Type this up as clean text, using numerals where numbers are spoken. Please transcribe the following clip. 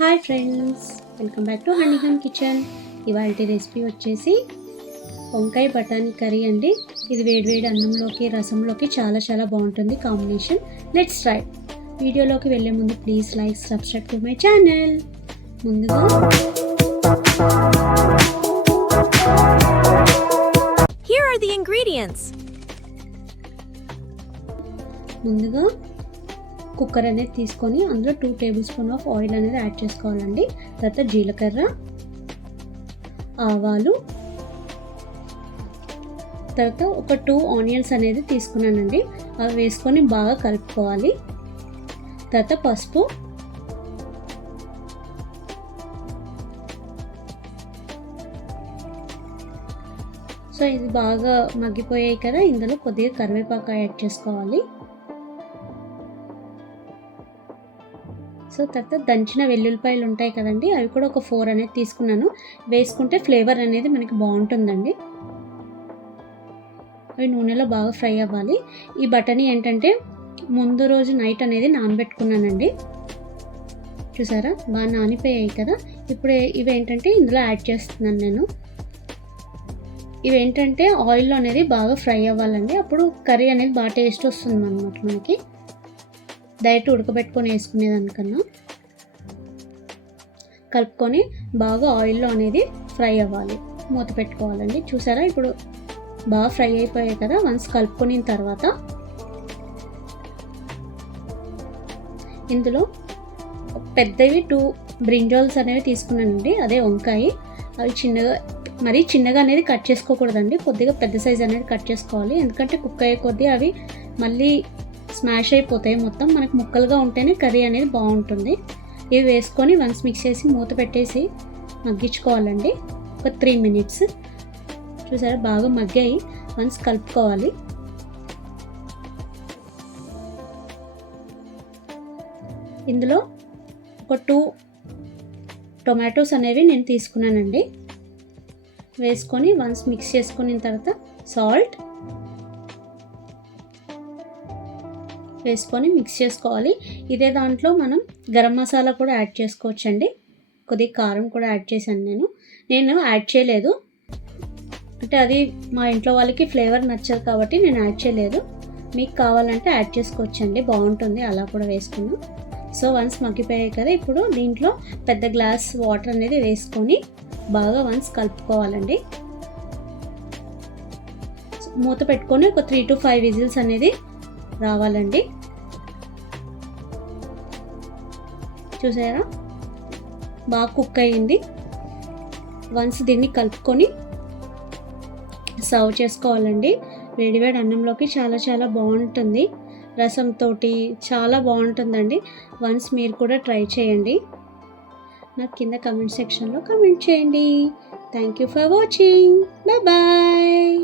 Hi friends, welcome back to honey hum kitchen. ఇవాళ recipe వచ్చేసి వంకాయ బఠానీ కర్రీ అండి. ఇది వేడివేడి అన్నంలోకి రసంలోకి చాలా బాగుంటుంది కాంబినేషన్. Let's try. వీడియోలోకి వెళ్ళే ముందు please like subscribe to my channel. ముందుగా Here are the ingredients. ముందుగా కుక్కర్ అనేది తీసుకొని అందులో 2 టేబుల్ స్పూన్ ఆఫ్ ఆయిల్ అనేది యాడ్ చేసుకోవాలండి. తర్వాత జీలకర్ర, ఆవాలు, తర్వాత ఒక 2 ఆనియన్స్ అనేది తీసుకున్నానండి. అవి వేసుకొని బాగా కలుపుకోవాలి. తర్వాత పసుపు, సో ఇది బాగా మగ్గిపోయాయి కదా, ఇందులో కొద్దిగా కరివేపాకు యాడ్ చేసుకోవాలి. సో తర్వాత దంచిన వెల్లుల్లిపాయలు ఉంటాయి కదండి, అవి కూడా ఒక 4 అనేది తీసుకున్నాను. వేసుకుంటే ఫ్లేవర్ అనేది మనకి బాగుంటుందండి. అవి నూనెలో బాగా ఫ్రై అవ్వాలి. ఈ బఠానీ ఏంటంటే ముందు రోజు నైట్ అనేది నానబెట్టుకున్నానండి. చూసారా, బాగా నానిపోయాయి కదా. ఇప్పుడు ఇవేంటంటే ఇందులో యాడ్ చేస్తున్నాను నేను. ఇవేంటంటే ఆయిల్లో అనేది బాగా ఫ్రై అవ్వాలండి. అప్పుడు కర్రీ అనేది బాగా టేస్ట్ వస్తుంది అన్నమాట మనకి, డైరెక్ట్ ఉడకబెట్టుకొని వేసుకునేదానికన్నా. కలుపుకొని బాగా ఆయిల్లో అనేది ఫ్రై అవ్వాలి. మూత పెట్టుకోవాలండి. చూసారా, ఇప్పుడు బాగా ఫ్రై అయిపోయాయి కదా. వన్స్ కలుపుకొని తర్వాత ఇందులో పెద్దవి 2 బ్రింజాల్స్ అనేవి తీసుకున్నానండి. అదే వంకాయ. అవి మరీ చిన్నగా అనేది కట్ చేసుకోకూడదండి, కొద్దిగా పెద్ద సైజ్ అనేది కట్ చేసుకోవాలి. ఎందుకంటే కుక్ అయ్యే కొద్దీ అవి మళ్ళీ స్మాష్ అయిపోతాయి. మొత్తం మనకు ముక్కలుగా ఉంటేనే కర్రీ అనేది బాగుంటుంది. ఇవి వేసుకొని వన్స్ మిక్స్ చేసి మూత పెట్టేసి మగ్గించుకోవాలండి ఒక 3 మినిట్స్. చూసారా, బాగా మగ్గాయి. వన్స్ కలుపుకోవాలి. ఇందులో ఒక 2 టొమాటోస్ అనేవి నేను తీసుకున్నానండి. వేసుకొని వన్స్ మిక్స్ చేసుకున్న తర్వాత సాల్ట్ వేసుకొని మిక్స్ చేసుకోవాలి. ఇదే దాంట్లో మనం గరం మసాలా కూడా యాడ్ చేసుకోవచ్చండి. కొద్దిగా కారం కూడా యాడ్ చేశాను నేను యాడ్ చేయలేదు, అంటే అది మా ఇంట్లో వాళ్ళకి ఫ్లేవర్ నచ్చదు కాబట్టి నేను యాడ్ చేయలేదు. మీకు కావాలంటే యాడ్ చేసుకోవచ్చండి, బాగుంటుంది అలా కూడా వేసుకున్నాం. సో వన్స్ మగ్గిపోయాయి కదా, ఇప్పుడు దీంట్లో పెద్ద గ్లాస్ వాటర్ అనేది వేసుకొని బాగా వన్స్ కలుపుకోవాలండి. మూత పెట్టుకొని ఒక 3 to 5 విజిల్స్ అనేది రావాలండి. చూసారా, బాగా కుక్ అయ్యింది. వన్స్ దీన్ని కలుపుకొని సర్వ్ చేసుకోవాలండి. వేడివేడి అన్నంలోకి చాలా బాగుంటుంది. రసంతో చాలా బాగుంటుందండి. వన్స్ మీరు కూడా ట్రై చేయండి. నాకు కింద కమెంట్ సెక్షన్లో కమెంట్ చేయండి. Thank you for watching. Bye.